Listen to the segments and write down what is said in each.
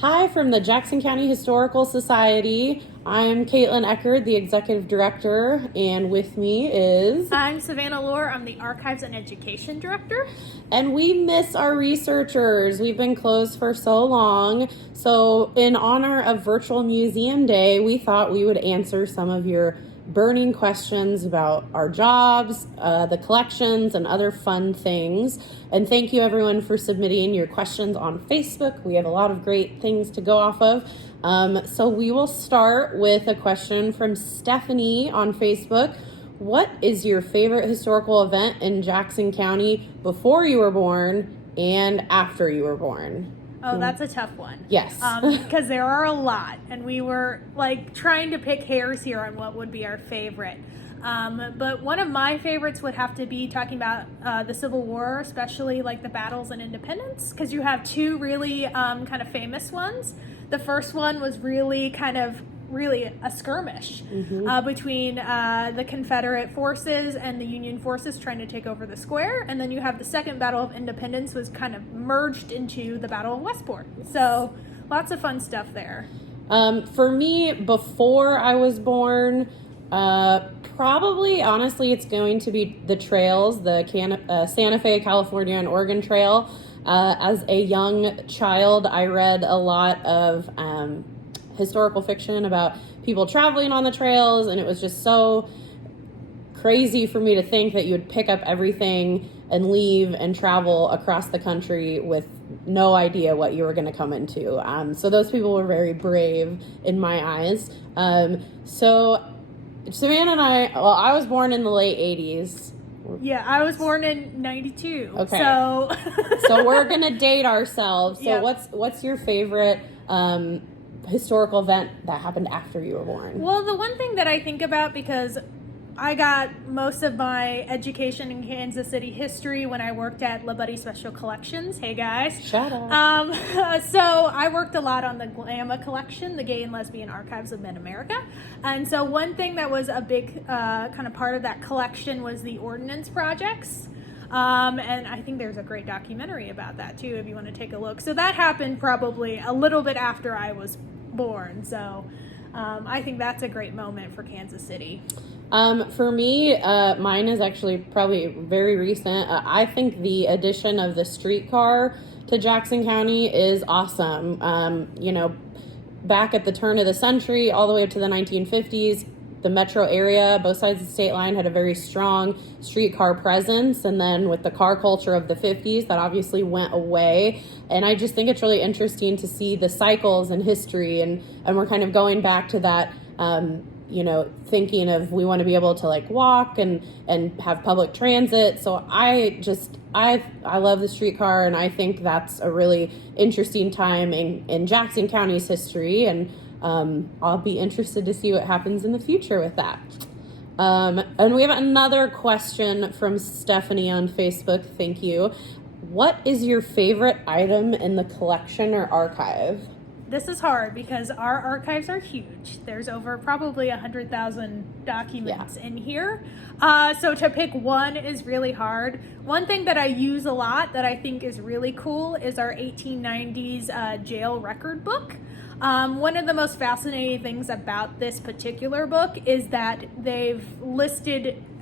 Hi from the Jackson County Historical Society. I'm Caitlin Eckerd, the Executive Director, and with me is... I'm Savannah Lohr. I'm the Archives and Education Director. And we miss our researchers. We've been closed for so long. So in honor of Virtual Museum Day, we thought we would answer some of your burning questions about our jobs, the collections, and other fun things. And thank you everyone for submitting your questions on Facebook. We have a lot of great things to go off of. So we will start with a question from Stephanie on Facebook. What is your favorite historical event in Jackson County before you were born and after you were born? Oh, that's a tough one. Yes. Because there are a lot, and we were like trying to pick hairs here on what would be our favorite. But one of my favorites would have to be talking about the Civil War, especially like the battles and independence, because you have two really kind of famous ones. The first one was really a skirmish between the Confederate forces and the Union forces trying to take over the square. And then you have the second Battle of Independence was kind of merged into the Battle of Westport. So lots of fun stuff there. For me, before I was born, probably, honestly, it's going to be the trails, the Santa Fe, California, and Oregon Trail. As a young child, I read a lot of historical fiction about people traveling on the trails, and it was just so crazy for me to think that you would pick up everything and leave and travel across the country with no idea what you were going to come into. So those people were very brave in my eyes. So Savannah and I was born in the late 80s. Yeah, I was born in 92. Okay. So So we're going to date ourselves. So Yep. what's your favorite historical event that happened after you were born? Well, the one thing that I think about, because I got most of my education in Kansas City history when I worked at La Buddy Special Collections. Hey guys. Shout out. So I worked a lot on the GLAMA collection, the Gay and Lesbian Archives of Mid-America. And so one thing that was a big kind of part of that collection was the ordnance projects. And I think there's a great documentary about that too, if you want to take a look. So that happened probably a little bit after I was born. So I think that's a great moment for Kansas City. For me, mine is actually probably very recent. I think the addition of the streetcar to Jackson County is awesome. Back at the turn of the century, all the way up to the 1950s, the metro area, both sides of the state line, had a very strong streetcar presence. And then with the car culture of the 50s, that obviously went away. And I just think it's really interesting to see the cycles in history. And we're kind of going back to that, thinking of we want to be able to like walk and have public transit. So I love the streetcar, and I think that's a really interesting time in Jackson County's history. And I'll be interested to see what happens in the future with that. And we have another question from Stephanie on Facebook. Thank you. What is your favorite item in the collection or archive? This is hard because our archives are huge. There's over probably 100,000 documents in here. So to pick one is really hard. One thing that I use a lot that I think is really cool is our 1890s jail record book. One of the most fascinating things about this particular book is that they've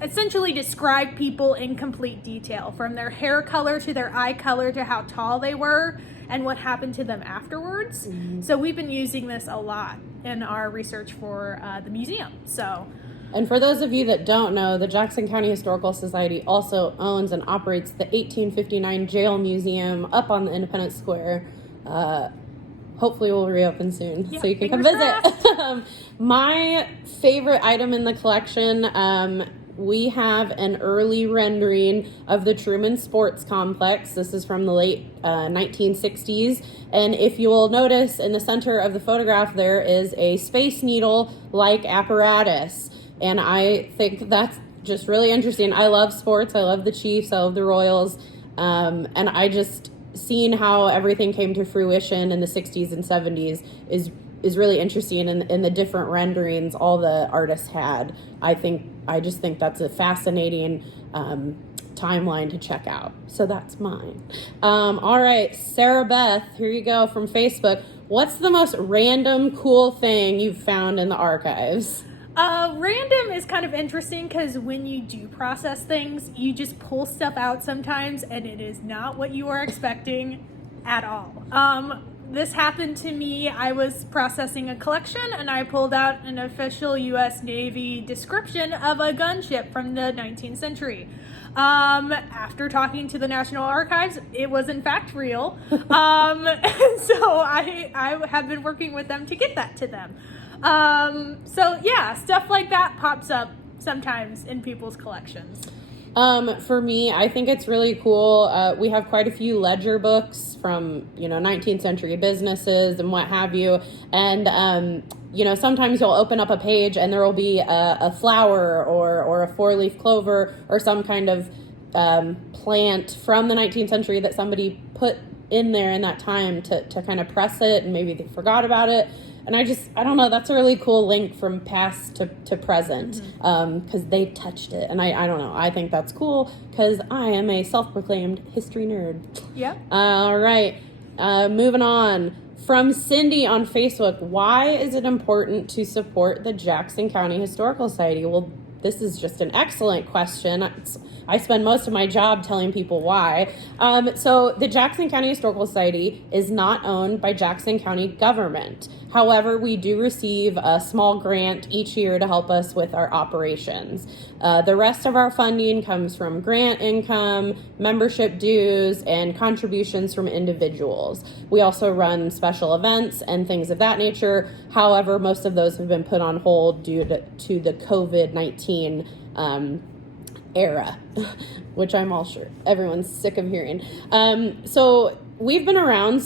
essentially described people in complete detail, from their hair color to their eye color to how tall they were and what happened to them afterwards. Mm-hmm. So we've been using this a lot in our research for the museum. And for those of you that don't know, the Jackson County Historical Society also owns and operates the 1859 Jail Museum up on the Independence Square. Hopefully we'll reopen soon, so you can come visit. My favorite item in the collection, we have an early rendering of the Truman Sports Complex. This is from the late 1960s. And if you will notice, in the center of the photograph, there is a Space Needle-like apparatus. And I think that's just really interesting. I love sports. I love the Chiefs. I love the Royals. And I just... seeing how everything came to fruition in the 60s and 70s is really interesting, and the different renderings all the artists had. I just think that's a fascinating timeline to check out. So that's mine. All right, Sarah Beth, here you go from Facebook. What's the most random cool thing you've found in the archives? Random is kind of interesting because when you do process things, you just pull stuff out sometimes and it is not what you are expecting at all. This happened to me. I was processing a collection and I pulled out an official U.S. Navy description of a gunship from the 19th century. After talking to the National Archives, it was in fact real. So I have been working with them to get that to them. So yeah, stuff like that pops up sometimes in people's collections. For me, I think it's really cool. We have quite a few ledger books from, 19th century businesses and what have you. And, sometimes you'll open up a page and there will be a flower or a 4-leaf clover or some kind of plant from the 19th century that somebody put in there in that time to kind of press it, and maybe they forgot about it. And I don't know, that's a really cool link from past to present, because they touched it. And I don't know, I think that's cool because I am a self-proclaimed history nerd. Yeah. All right, moving on. From Cindy on Facebook, why is it important to support the Jackson County Historical Society? Well, this is just an excellent question. I spend most of my job telling people why. So the Jackson County Historical Society is not owned by Jackson County government. However, we do receive a small grant each year to help us with our operations. The rest of our funding comes from grant income, membership dues, and contributions from individuals. We also run special events and things of that nature. However, most of those have been put on hold due to the COVID-19 era, which I'm all sure everyone's sick of hearing. So we've been around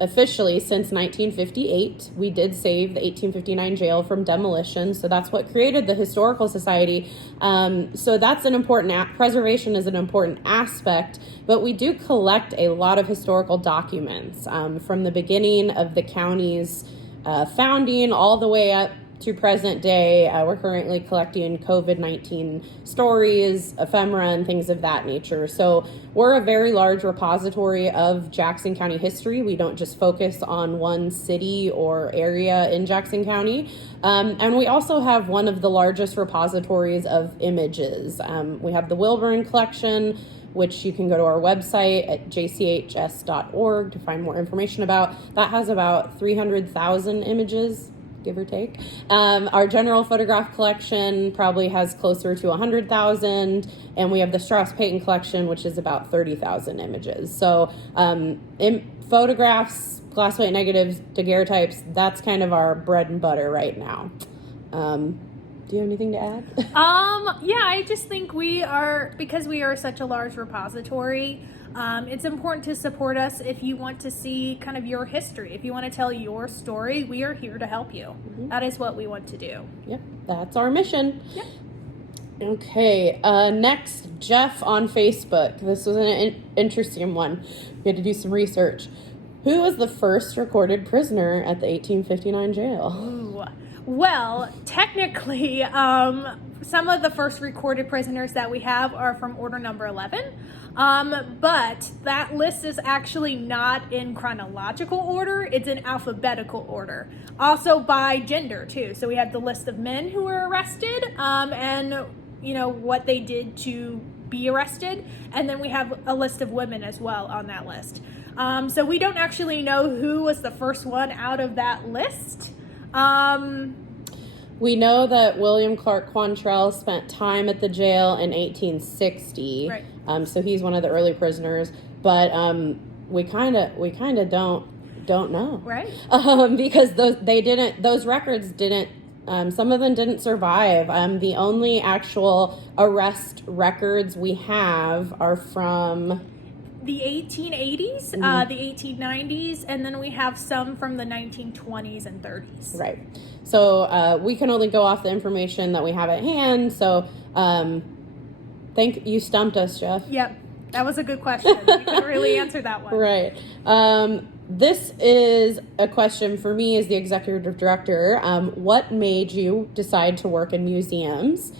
officially since 1958. We did save the 1859 jail from demolition, so that's what created the Historical Society. So that's an important preservation is an important aspect, but we do collect a lot of historical documents from the beginning of the county's founding all the way up to present day. We're currently collecting COVID-19 stories, ephemera, and things of that nature. So we're a very large repository of Jackson County history. We don't just focus on one city or area in Jackson County. And we also have one of the largest repositories of images. We have the Wilburn collection, which you can go to our website at jchs.org to find more information about. That has about 300,000 images, give or take. Our general photograph collection probably has closer to 100,000, and we have the Strauss-Payton collection, which is about 30,000 images. So photographs, glass plate negatives, daguerreotypes, that's kind of our bread and butter right now. Do you have anything to add? Yeah, I just think because we are such a large repository, it's important to support us if you want to see kind of your history. If you want to tell your story, we are here to help you. Mm-hmm. That is what we want to do. Yep, that's our mission. Yep. Okay, next, Jeff on Facebook. This was an interesting one. We had to do some research. Who was the first recorded prisoner at the 1859 jail? Ooh. Well, technically, some of the first recorded prisoners that we have are from order number 11, but that list is actually not in chronological order. It's in alphabetical order. Also by gender, too. So we have the list of men who were arrested and, what they did to be arrested. And then we have a list of women as well on that list. So we don't actually know who was the first one out of that list. We know that William Clark Quantrell spent time at the jail in 1860. Right. So he's one of the early prisoners, but we kind of don't know. Right. Because those records didn't. Some of them didn't survive. The only actual arrest records we have are from the 1880s, the 1890s, and then we have some from the 1920s and 30s. Right. So we can only go off the information that we have at hand. So you stumped us, Jeff. Yep. That was a good question. We couldn't really answer that one. Right. This is a question for me as the executive director. What made you decide to work in museums?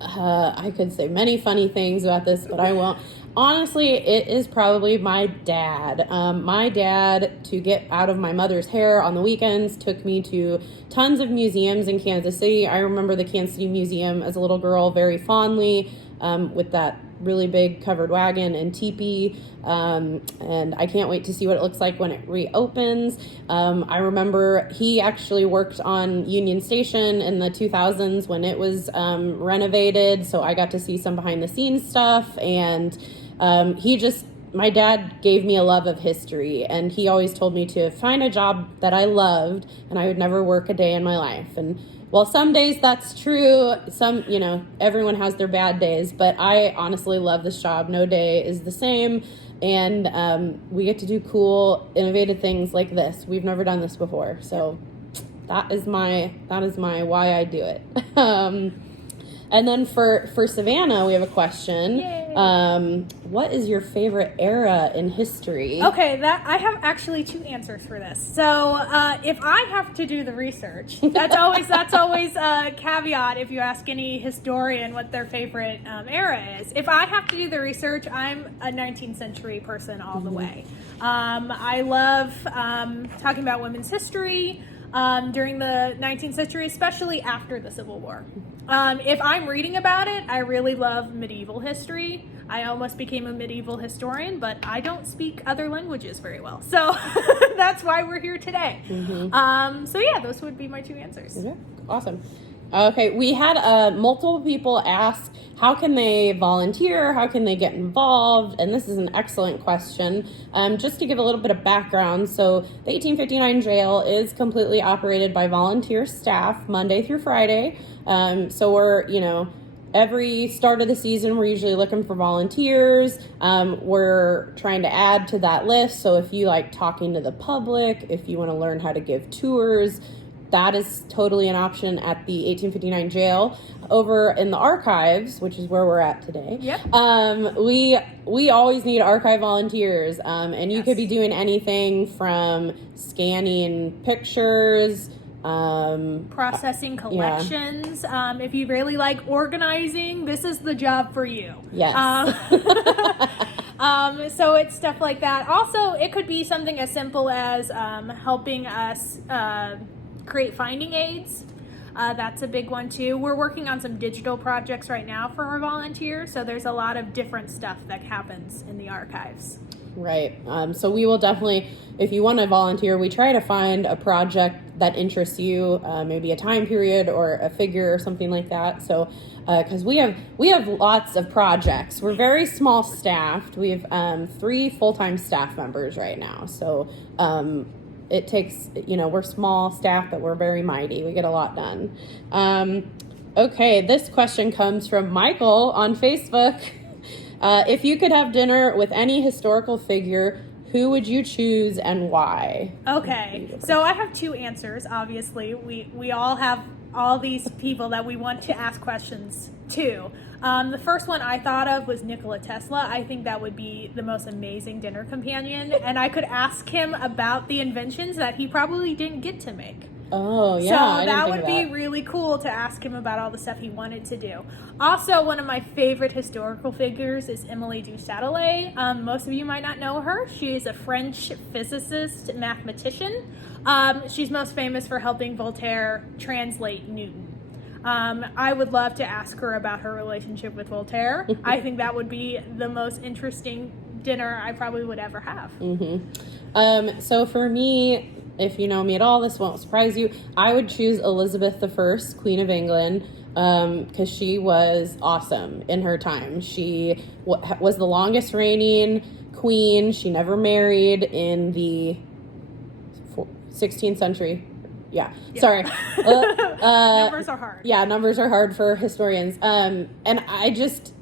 I could say many funny things about this, but I won't. Honestly, it is probably my dad. My dad, to get out of my mother's hair on the weekends, took me to tons of museums in Kansas City. I remember the Kansas City Museum as a little girl very fondly, with that really big covered wagon and teepee, and I can't wait to see what it looks like when it reopens. I remember he actually worked on Union Station in the 2000s when it was renovated, so I got to see some behind the scenes stuff, and my dad gave me a love of history, and he always told me to find a job that I loved and I would never work a day in my life. And well, some days that's true. Some, everyone has their bad days, but I honestly love this job. No day is the same. And we get to do cool, innovative things like this. We've never done this before. So that is my why I do it. And then for Savannah, we have a question. Yay. What is your favorite era in history? Okay, I have actually 2 answers for this. So if I have to do the research, that's always a caveat if you ask any historian what their favorite era is. If I have to do the research, I'm a 19th century person all the way. I love talking about women's history during the 19th century, especially after the Civil War. If I'm reading about it, I really love medieval history. I almost became a medieval historian, but I don't speak other languages very well. So that's why we're here today. So yeah, those would be my 2 answers. Okay, awesome. Okay, we had multiple people ask, how can they volunteer? How can they get involved? And this is an excellent question. Just to give a little bit of background, so the 1859 jail is completely operated by volunteer staff Monday through Friday. So we're, every start of the season, we're usually looking for volunteers. We're trying to add to that list. So if you like talking to the public, if you want to learn how to give tours, that is totally an option at the 1859 jail. Over in the archives, which is where we're at today. Yep. We always need archive volunteers, and you could be doing anything from scanning pictures, processing collections. If you really like organizing, this is the job for you. Yes. So it's stuff like that. Also, it could be something as simple as helping us create finding aids. That's a big one too. We're working on some digital projects right now for our volunteers, so there's a lot of different stuff that happens in the archives. Right. So we will definitely, if you want to volunteer, we try to find a project that interests you, maybe a time period or a figure or something like that. So, because we have lots of projects. We're very small staffed. We have 3 full-time staff members right now. So it takes, we're small staff, but we're very mighty. We get a lot done. Okay, this question comes from Michael on Facebook. If you could have dinner with any historical figure, who would you choose and why? Okay, so I have 2 answers, obviously. We all have all these people that we want to ask questions to. The first one I thought of was Nikola Tesla. I think that would be the most amazing dinner companion, and I could ask him about the inventions that he probably didn't get to make. Oh, yeah. So that would be really cool to ask him about all the stuff he wanted to do. Also, one of my favorite historical figures is Émilie du Châtelet. Most of you might not know her. She is a French physicist, mathematician. She's most famous for helping Voltaire translate Newton. I would love to ask her about her relationship with Voltaire. I think that would be the most interesting dinner I probably would ever have. So for me, if you know me at all, this won't surprise you. I would choose Elizabeth I, Queen of England, because she was awesome in her time. She was the longest reigning queen. She never married in the 16th century. Yeah. Sorry. Numbers are hard. Yeah, numbers are hard for historians. And I just,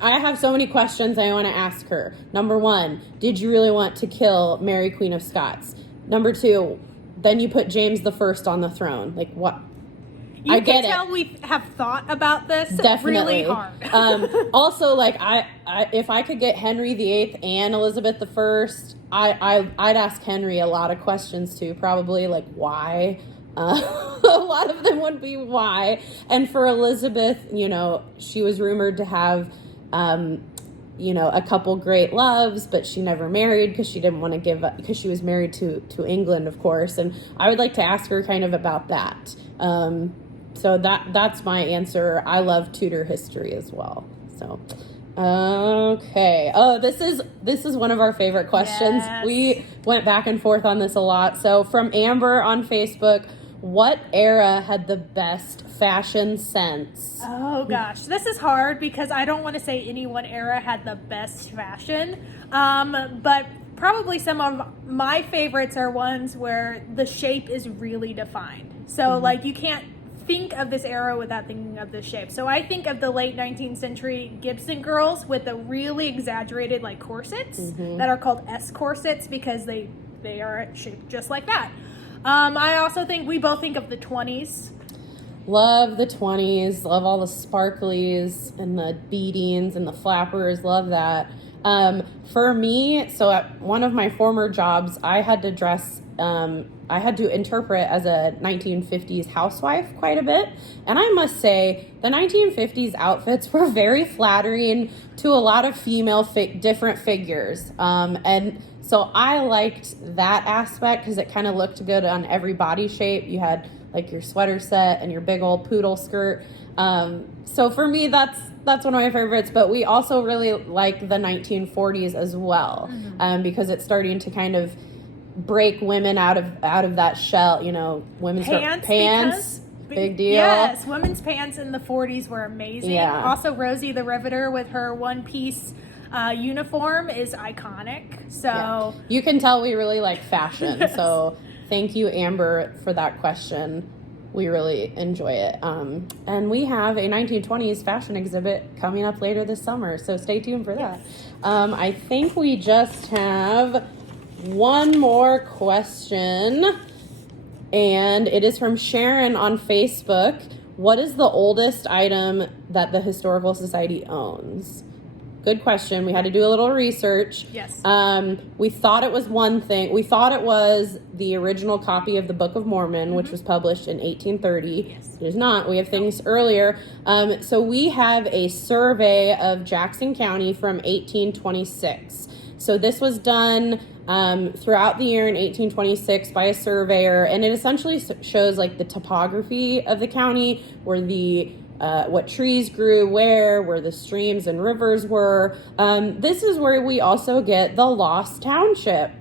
I have so many questions I want to ask her. Number 1, did you really want to kill Mary, Queen of Scots? Number 2, then you put James the First on the throne. Like, what? I can tell we have thought about this Definitely. really hard. Also, like, I if I could get Henry VIII and Elizabeth I, I'd ask Henry a lot of questions too. Probably like why, A lot of them would be why. And for Elizabeth, she was rumored to have, a couple great loves, but she never married because she didn't want to give up, because she was married to England, of course. And I would like to ask her kind of about that. So that's my answer. I love Tudor history as well. So, okay. Oh, this is one of our favorite questions. Yes. We went back and forth on this a lot. So from Amber on Facebook, what era had the best fashion sense? Oh gosh, this is hard because I don't want to say any one era had the best fashion, but probably some of my favorites are ones where the shape is really defined. So like you can't think of this era without thinking of the shape. So I think of the late 19th century Gibson girls with the really exaggerated like corsets that are called S corsets because they are shaped just like that. I also think we both think of the 20s. Love the 20s. Love all the sparklies and the beadings and the flappers. Love that. For me, so at one of my former jobs, I had to dress, I had to interpret as a 1950s housewife quite a bit. And I must say, the 1950s outfits were very flattering to a lot of female different figures. And so I liked that aspect because it kind of looked good on every body shape. You had like your sweater set and your big old poodle skirt. So for me, that's one of my favorites. But we also really like the 1940s as well, because it's starting to kind of break women out of that shell. Women's pants. Big deal. Yes, women's pants in the 40s were amazing. Yeah. Also, Rosie the Riveter with her one-piece uniform is iconic. So yeah. You can tell we really like fashion. Yes. So thank you, Amber, for that question. We really enjoy it. And we have a 1920s fashion exhibit coming up later this summer. So stay tuned for that. Yes. I think we just have one more question. And it is from Sharon on Facebook. What is the oldest item that the Historical Society owns? Good question. We had to do a little research. Yes. We thought it was one thing. We thought it was the original copy of the Book of Mormon, which was published in 1830. Yes. It is not. We have things earlier. So we have a survey of Jackson County from 1826. So this was done throughout the year in 1826 by a surveyor, and it essentially shows like the topography of the county, where the what trees grew where the streams and rivers were. This is where we also get the Lost Township,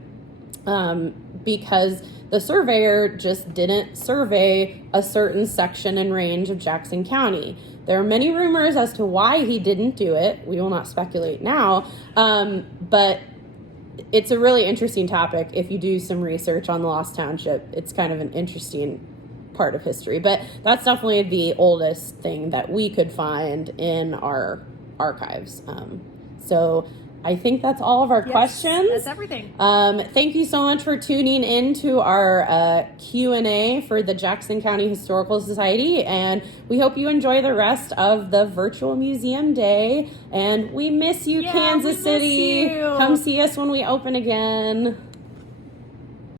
because the surveyor just didn't survey a certain section and range of Jackson County. There are many rumors as to why he didn't do it. We will not speculate now, but it's a really interesting topic. If you do some research on the Lost Township, it's kind of an interesting part of history, but that's definitely the oldest thing that we could find in our archives. So I think that's all of our questions. That's everything. Thank you so much for tuning in to our Q&A for the Jackson County Historical Society, and we hope you enjoy the rest of the virtual museum day, and we miss you, Kansas City. You. Come see us when we open again.